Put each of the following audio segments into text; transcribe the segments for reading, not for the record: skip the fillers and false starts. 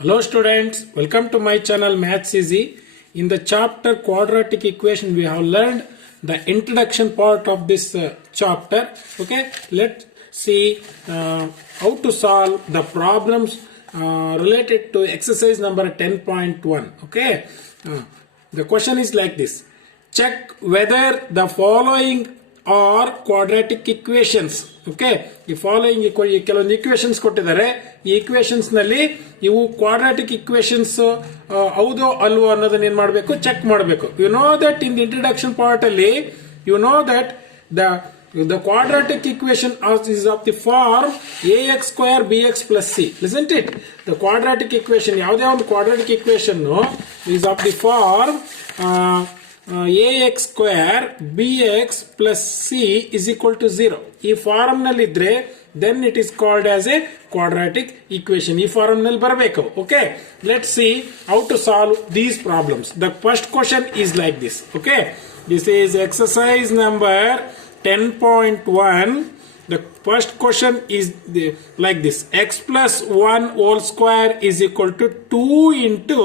Hello students, welcome to my channel Maths Easy. In the chapter quadratic equation we have learned the introduction part of this chapter. Okay, let's see how to solve the problems related to exercise number 10.1. Okay, the question is like this. Check whether the following are quadratic equations. Okay ಈ following ಕೆಲವೊಂದು equations ಕೊಟ್ಟಿದ್ದಾರೆ. ಈ equations ನಲ್ಲಿ ಇವು quadratic equations ಹೌದೋ ಅಲ್ವೋ ಅನ್ನೋದನ್ನ ಏನ್ ಮಾಡಬೇಕು, ಚೆಕ್ ಮಾಡಬೇಕು. You know that in the introduction part ಅಲ್ಲಿ you know that the quadratic equation is of the form ax square bx plus c. Isn't it? The quadratic equation, ಯಾವುದೇ ಒಂದು quadratic equation is of the form ax square bx plus c is equal to 0. ಈ form ನಲ್ಲಿ ಇದ್ರೆ then it is called as a quadratic equation. ಈ form ನಲ್ಲಿ ಬರಬೇಕು. Okay, let's see how to solve these problems. The first question is like this. Okay, this is exercise number 10.1. The first question is like this. X plus 1 whole square is equal to 2 into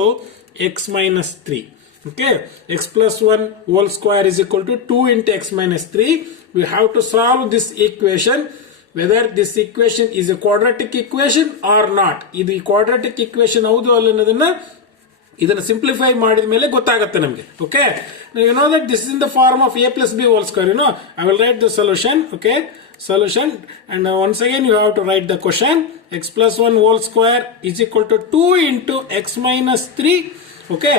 x minus 3. Okay, x plus 1 whole square is equal to 2 into x minus 3. We have to solve this equation, whether this equation is a quadratic equation or not. This quadratic equation haudu alla annodana ಇದನ್ನು simplify ಮಾಡಿದ ಮೇಲೆ ಗೊತ್ತಾಗುತ್ತೆ ನಮಗೆ. Okay, you know that this is in the form of a plus b whole square. You know, I will write the solution. Okay, solution, and once again you have to write the question. X plus 1 whole square is equal to 2 into x minus 3. Okay,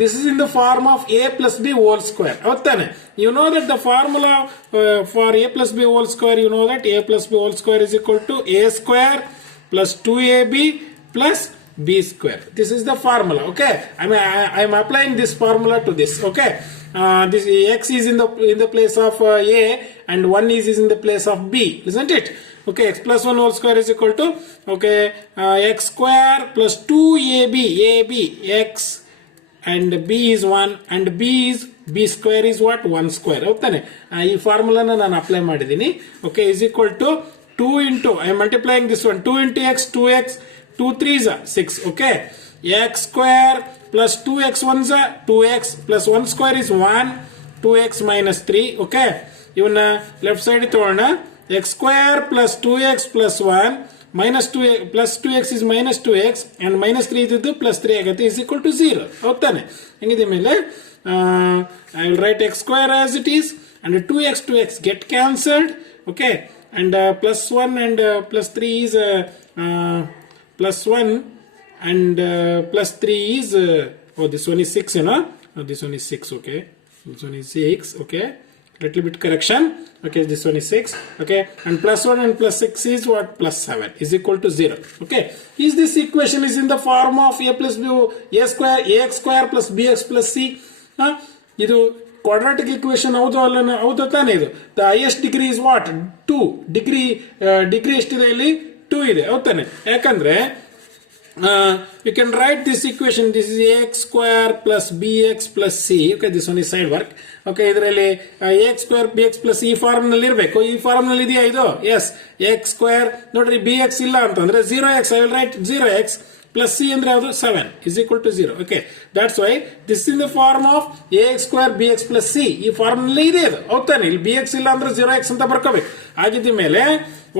this is in the form of a plus b whole square. ಹೌದಾನೆ? You know that the formula for a plus b whole square, you know that a plus b whole square is equal to a square plus 2ab plus b square. This is the formula. Okay, I am applying this formula to this. Okay, this x is in the place of a and 1 is in the place of b, isn't it? Okay, x plus 1 whole square is equal to x square plus 2ab, ab x and b is 1 and b square is what, 1 square. ಹೌದಾನೆ? ಈ ಫಾರ್ಮುಲಾನ ನಾನು apply ಮಾಡಿದ್ದೀನಿ. Okay, is equal to 2 into, I am multiplying this one, 2 into x, 2x, 2 3s are 6. Okay, x square plus 2x 1s are 2x plus 1 square is 1, 2x minus 3. Okay, ಇವನ್ನ left side ತಗೋಣ. x square plus 2x plus 1 minus 2 plus 2x is minus 2x and minus 3 ಇದ್ದು plus 3 ಆಗುತ್ತೆ, is equal to 0. ಹೌದಾನೆ? ಹಂಗಿದ ಮೇಲೆ I will write x square as it is and 2x get cancelled. Okay, and plus 1 and plus 3 is plus 1 and plus 3 is this one is 6, you know. This one is 6. Okay, this one is 6. Okay, little bit correction. Okay, this one is 6. Okay, and plus 1 and plus 6 is what, plus 7 is equal to 0. Okay, is this equation is in the form of a plus b, a square, ax square plus bx plus c. ಇದು quadratic equation ಹೌದು ಅಲ್ಲ, ಹೌದು ತಾನೇ? ಇದು the highest degree is what, 2 degree ಎಷ್ಟಿದೆ ಇಲ್ಲಿ, 2 ಇದೆ. ಹೌದಾನೆ? ಯಾಕಂದ್ರೆ you can write this equation. This is ax square plus bx plus c. Okay, this one is side work. Okay, ಇದರಲ್ಲಿ ax square bx plus ಈ ಫಾರ್ಮ್ ನಲ್ಲಿ ಇರಬೇಕು. ಈ form ನಲ್ಲಿ ಇದೆಯಾ ಇದು? ಎಸ್. x square ನೋಡ್ರಿ, bx ಇಲ್ಲ ಅಂತಂದ್ರೆ 0x. I will write 0x plus c ಅಂದ್ರೆ ಯಾವುದು, 7 is equal to 0. Okay, that's why this is in the form of ax square bx plus c. ಈ ಫಾರ್ಮ್ ನಲ್ಲಿ ಇದೆ ಅದು. ಹೌದಾನೆ? ಇಲ್ಲಿ bx ಇಲ್ಲ ಅಂದ್ರೆ 0x ಅಂತ ಬರ್ಕೋಬೇಕು. ಆಗಿದ್ದ ಮೇಲೆ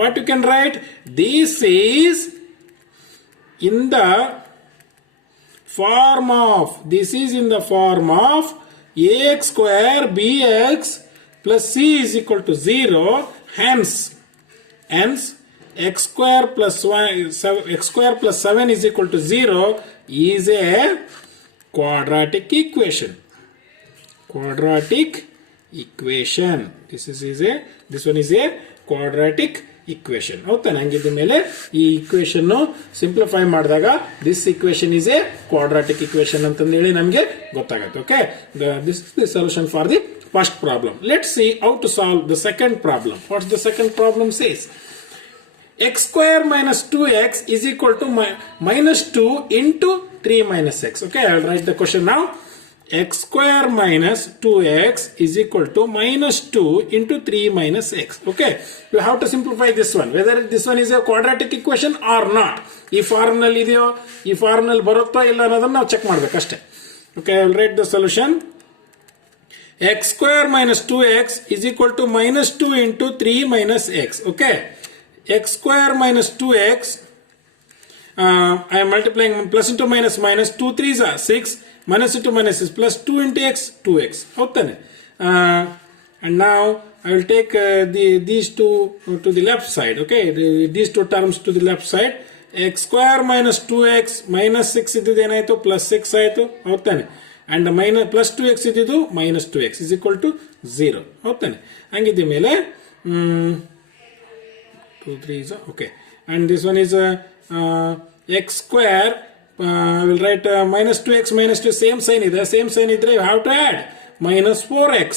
what you can write, this is in the form of ax square bx plus c is equal to 0. Hence x square plus 7 is equal to 0 is a quadratic equation. This one is a quadratic equation. ಹೌದಾ? ಹಂಗಿದ್ದ ಮೇಲೆ ಈ equation simplify ಮಾಡಿದಾಗ this equation is a quadratic equation ಅಂತಂದೇಳಿ ನಮಗೆ ಗೊತ್ತಾಗುತ್ತೆ. Okay, this is the solution for the first problem. Let's see how to solve the second problem. What's the second problem says? x square minus 2x is equal to minus 2 into 3 minus x. Okay, I will write the question now. x square minus 2x is equal to minus 2 into 3 minus x. Okay, you have to simplify this one, whether this one is a quadratic equation or not. ಈ form ನಲ್ಲಿ ಇದೆಯೋ, ಈ form ನಲ್ಲಿ ಬರುತ್ತೋ ಇಲ್ಲ ಅನ್ನೋದನ್ನ ನಾವು check ಮಾಡಬೇಕಷ್ಟೇ. Okay, I will write the solution. X square minus 2x is equal to minus 2 into 3 minus x. Okay, x square minus 2x, I am multiplying plus into minus minus, 2 3s are 6, minus into minus is plus 2 into x, 2x. And now I will take these two to the left side. Okay, these two terms to the left side. X square minus 2x minus 6 ididu enayitu plus 6 ಆಯಿತು ಹೌದಾನೆ, and minus plus 2x ididu minus 2x is equal to 0 ಹೌದಾನೆ. ಹಂಗಿದ್ದ ಮೇಲೆ 2 3 is okay, and this one is x square, I will write minus 2x minus 2, same sign ide, same sign idre you have to add minus 4x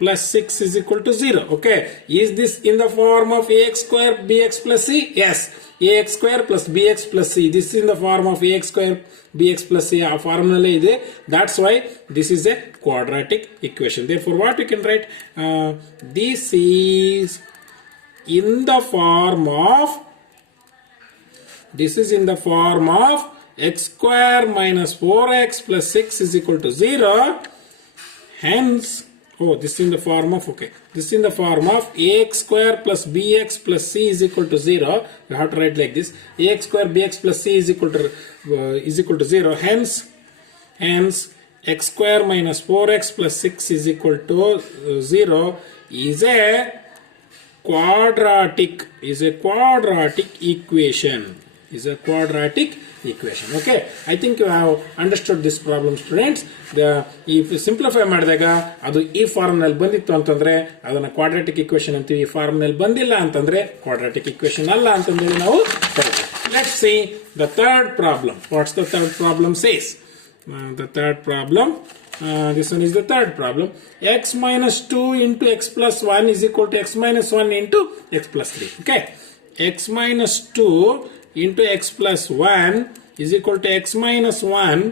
plus 6 is equal to 0. Okay, is this in the form of ax square bx plus c? Yes, ax square plus bx plus c, this is in the form of ax square bx plus c, ಆ form ನಲ್ಲೇ ಇದೆ. That's why this is a quadratic equation. Therefore what we can write, this is in the form of, this is in the form of x square minus 4x plus 6 is equal to 0. Hence, oh, this is in the form of, okay, this is in the form of ax square plus bx plus c is equal to 0. You have to write like this: ax square bx plus c is equal to 0. Hence x square minus 4x plus 6 is equal to 0 is a quadratic equation. Okay, I think you have understood this problem, students. If you simplify ಮಾಡಿದಾಗ ಅದು ಈ form ನಲ್ಲಿ ಬಂದಿತ್ತು ಅಂತಂದ್ರೆ ಅದನ್ನ quadratic equation ಅಂತೀವಿ. ಈ form ನಲ್ಲಿ ಬಂದಿಲ್ಲ ಅಂತಂದ್ರೆ ಕ್ವಾಡ್ರಾಟಿಕ್ ಈಕ್ವೇಷನ್ ಅಲ್ಲ ಅಂತಂದ್ರೆ ನಾವು ಕರೀತೀವಿ. Let's see the third problem. What's the third problem says? The third problem, this one is the third problem. X minus 2 into x plus 1 is equal to x minus 1 into x plus 3. Okay, x minus 2 into x plus 1 is equal to x minus 1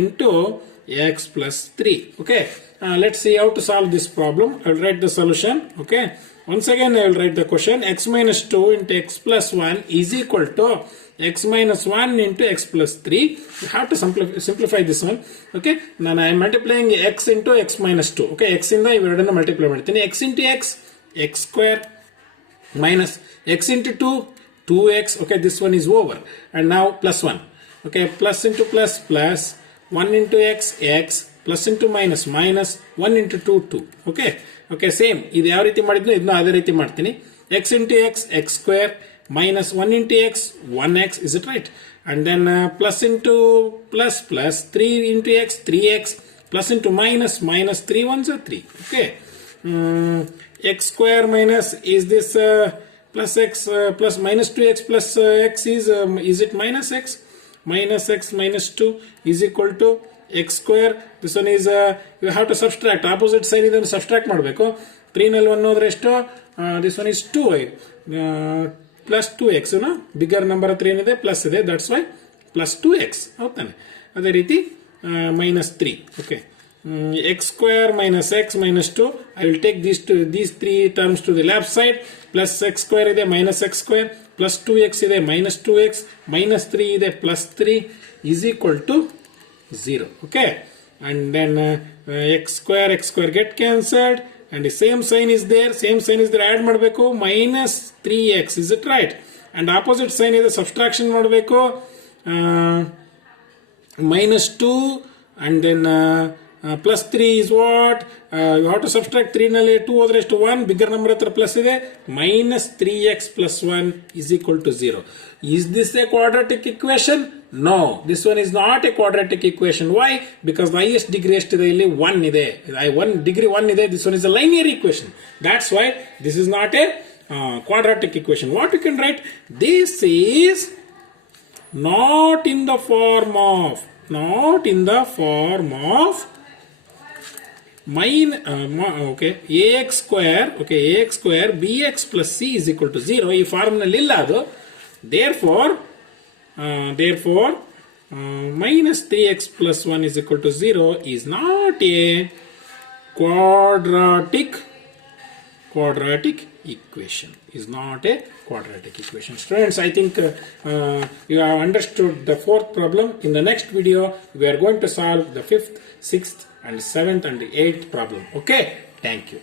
into x plus 3. Okay, let's see how to solve this problem. I will write the solution. Okay, once again I will write the question. X minus 2 into x plus 1 is equal to x minus 1 into x plus 3. You have to simplify this one. Okay, now I am multiplying x into x minus 2. Okay, x in the iveradana multiply ಮಾಡ್ತೀನಿ. X into x, x square, minus x into 2, 2x. Okay, this one is over, and now plus 1. Okay, plus into plus, 1 into x, plus into minus, 1 into 2, 2. Okay, same ಇದು ಯಾವ ರೀತಿ ಮಾಡಿದ್ನೋ ಇದನ್ನ ಅದೇ ರೀತಿ ಮಾಡ್ತೀನಿ. X into x, x square, minus 1 into x, 1x, is it right? And then plus into plus, 3 into x, 3x, plus into minus, 3 ones are 3. Okay, x square minus, is this plus x plus minus 2x plus x is it minus x? Minus x minus 2 is equal to x square. This one is you have to subtract, opposite side ಇದನ್ನು subtract ಮಾಡಬೇಕು. 3 ನಲ್ಲಿ 1 ಹೋದ್ರೆ ಎಷ್ಟು? This one is 2 plus 2x, bigger number 3 ಏನಿದೆ plus ಇದೆ, that's why plus 2x ಹೌದಾನೆ. ಅದೇ ರೀತಿ minus 3. Okay, x square minus x minus 2, I will take these three terms to the left side. Plus x square ಇದೆ minus x square, plus 2x ಇದೆ minus 2x, minus 3 ಇದೆ plus 3 is equal to 0. Okay, and then x square get cancelled, and the same sign is there, add ಮಾಡಬೇಕು, minus 3x, is it right? And opposite sign ಇದೆ subtraction ಮಾಡಬೇಕು, minus 2, and then plus 3 is what? You have to subtract 3 ನಲ್ಲಿ 2 ಹೋದ್ರೆ ಎಷ್ಟು? 1, bigger number ಹತ್ರ plus ಇದೆ, minus 3x plus 1 is equal to 0. Is this a quadratic equation? No, this one is not a quadratic equation. Why? Because the highest degree ಎಷ್ಟಿದೆ ಇಲ್ಲಿ? 1 ಇದೆ. 1 degree 1 ಇದೆ. This one is a linear equation. That's why this is not a quadratic equation. What you can write? This is not in the form of ax square, bx plus c is equal to 0. ಈ form ನಲ್ಲಿ ಇಲ್ಲ ಅದು. Therefore minus 3x plus 1 is equal to 0 is not a quadratic equation. Is not a quadratic equation. Students, I think you have understood the fourth problem. In the next video we are going to solve the fifth, sixth and seventh and the eighth problem. Okay, thank you.